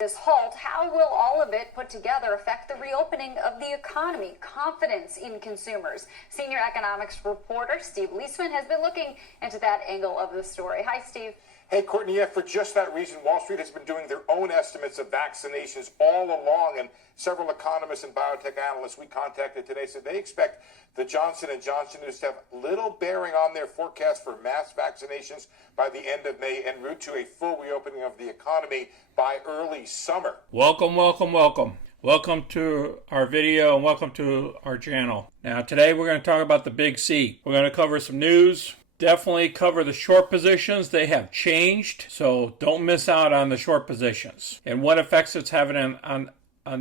This halt, how will all of it put together affect the reopening of the economy, confidence in consumers? Senior economics reporter Steve Leisman has been looking into that angle of the story. Hi, Steve. Hey, Courtney, yeah, for just that reason, Wall Street has been doing their own estimates of vaccinations all along, and several economists and biotech analysts we contacted today said they expect the Johnson & Johnson news to have little bearing on their forecast for mass vaccinations by the end of May en route to a full reopening of the economy by early summer. Welcome to our video and welcome to our channel. Now today we're going to talk about the Big C. We're going to cover some news. Definitely cover the short positions. They have changed, so don't miss out on the short positions and what effects it's having on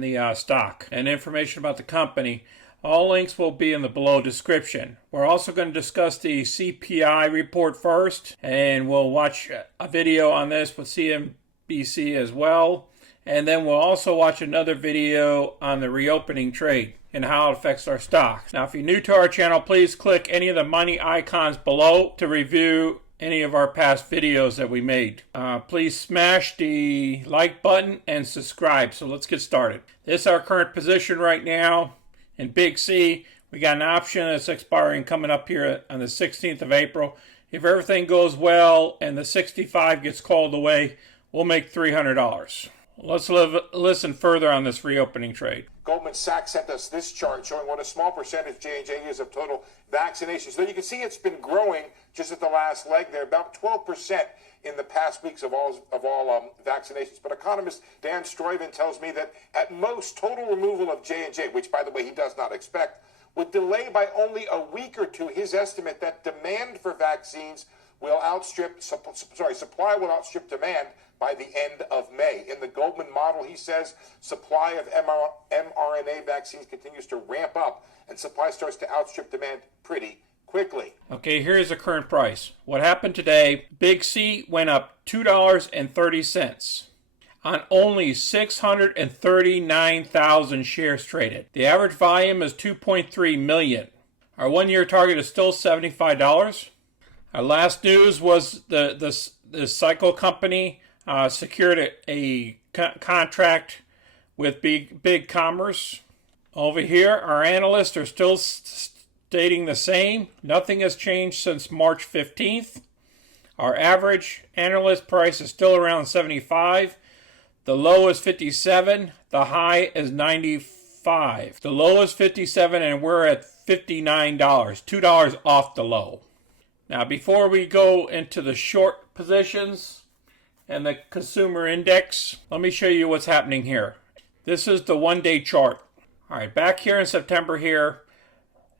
the stock and information about the company. All links will be in the below description. We're also going to discuss the CPI report first, and we'll watch a video on this with CNBC as well. And then we'll also watch another video on the reopening trade and how it affects our stock. Now, if you're new to our channel, please click any of the money icons below to review any of our past videos that we made. Please smash the like button and subscribe. So let's get started. This is our current position right now in Big C. We got an option that's expiring coming up here on the 16th of April. If everything goes well and the 65 gets called away, we'll make $300. Let's listen further on this reopening trade. Goldman Sachs sent us this chart showing what a small percentage J&J is of total vaccinations. So you can see it's been growing just at the last leg there, about 12% in the past weeks of all vaccinations. But economist Dan Stroivin tells me that at most total removal of J&J, which by the way he does not expect, would delay by only a week or two his estimate that demand for vaccines will outstrip supply will outstrip demand by the end of May. In the Goldman model, he says supply of mRNA vaccines continues to ramp up and supply starts to outstrip demand pretty quickly. Okay, here's the current price. What happened today? Big C went up $2.30 on only 639,000 shares traded. The average volume is 2.3 million. Our one-year target is still $75. Our last news was the cycle company secured a contract with BigCommerce. Over here, our analysts are still stating the same. Nothing has changed since March 15th. Our average analyst price is still around 75. The low is 57. The high is 95. The low is 57 and we're at $59. $2 off the low. Now, before we go into the short positions and the consumer index, let me show you what's happening here. This is the one-day chart. All right, back here in September here,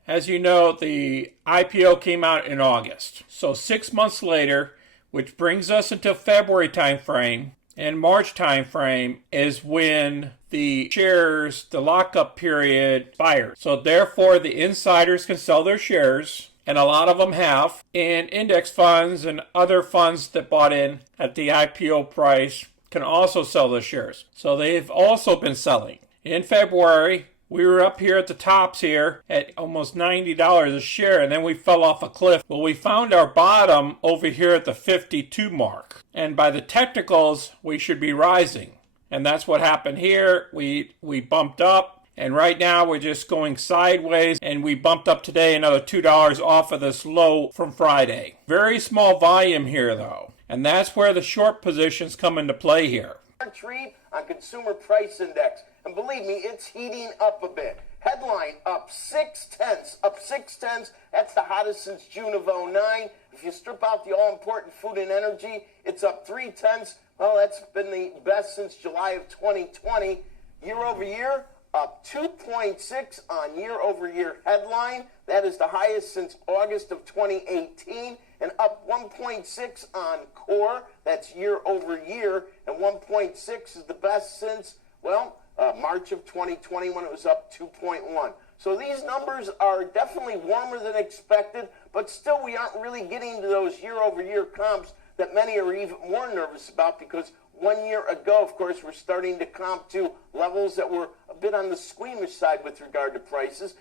as you know, the IPO came out in August. So 6 months later, which brings us into February timeframe and March timeframe is when the shares, the lockup period expires. So therefore, the insiders can sell their shares, and a lot of them have, and index funds and other funds that bought in at the IPO price can also sell their shares. So they've also been selling. In February, we were up here at the tops here at almost $90 a share, and then we fell off a cliff. Well, we found our bottom over here at the 52 mark. And by the technicals, we should be rising. And that's what happened here. We bumped up. And right now we're just going sideways, and we bumped up today another $2 off of this low from Friday. Very small volume here though, and that's where the short positions come into play here. Read on consumer price index, and believe me, it's heating up a bit. Headline up 0.6, that's the hottest since June of 2009. If you strip out the all-important food and energy, it's up 0.3. Well, that's been the best since July of 2020. Year over year, up 2.6 on year-over-year headline. That is the highest since August of 2018. And up 1.6 on core. That's year-over-year. And 1.6 is the best since, March of 2020 when it was up 2.1. So these numbers are definitely warmer than expected, but still we aren't really getting to those year-over-year comps that many are even more nervous about, because 1 year ago, of course, we're starting to comp to levels that were a bit on the squeamish side with regard to prices.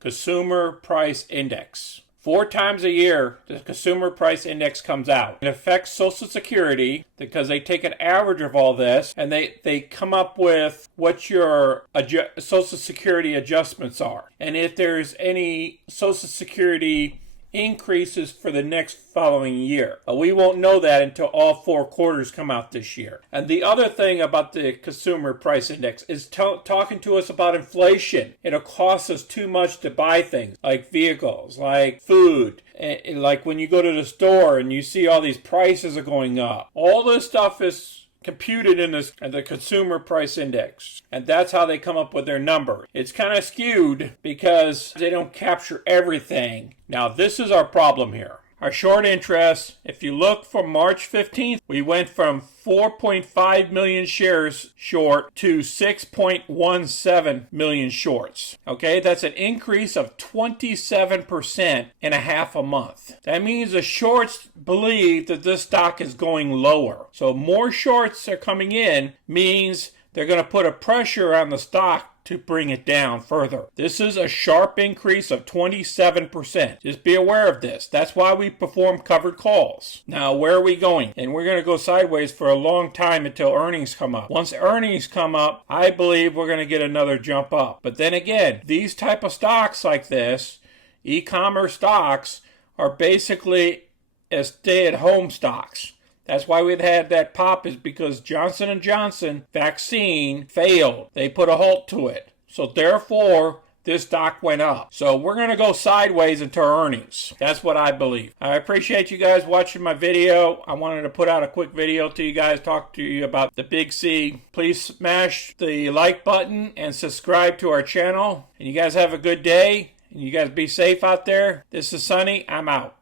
Consumer Price Index. 4 times a year, the Consumer Price Index comes out. It affects Social Security because they take an average of all this and they come up with what your Social Security adjustments are. And if there's any Social Security increases for the next following year. We won't know that until all 4 quarters come out this year. And the other thing about the Consumer Price Index is talking to us about inflation. It'll cost us too much to buy things like vehicles, like food, like when you go to the store and you see all these prices are going up. All this stuff is computed in the Consumer Price Index, and that's how they come up with their number. It's kind of skewed because they don't capture everything. Now, this is our problem here. Our short interest, if you look from March 15th, we went from 4.5 million shares short to 6.17 million shorts. Okay, that's an increase of 27% in a half a month. That means the shorts believe that this stock is going lower. So more shorts are coming in means they're going to put a pressure on the stock to bring it down further. This is a sharp increase of 27%. Just be aware of this. That's why we perform covered calls. Now, where are we going? And we're going to go sideways for a long time until earnings come up. Once earnings come up, I believe we're going to get another jump up. But then again, these type of stocks like this, e-commerce stocks, are basically as stay-at-home stocks. That's why we've had that pop, is because Johnson & Johnson vaccine failed. They put a halt to it. So therefore, this stock went up. So we're going to go sideways until earnings. That's what I believe. I appreciate you guys watching my video. I wanted to put out a quick video to you guys, talk to you about the Big C. Please smash the like button and subscribe to our channel. And you guys have a good day. And you guys be safe out there. This is Sonny. I'm out.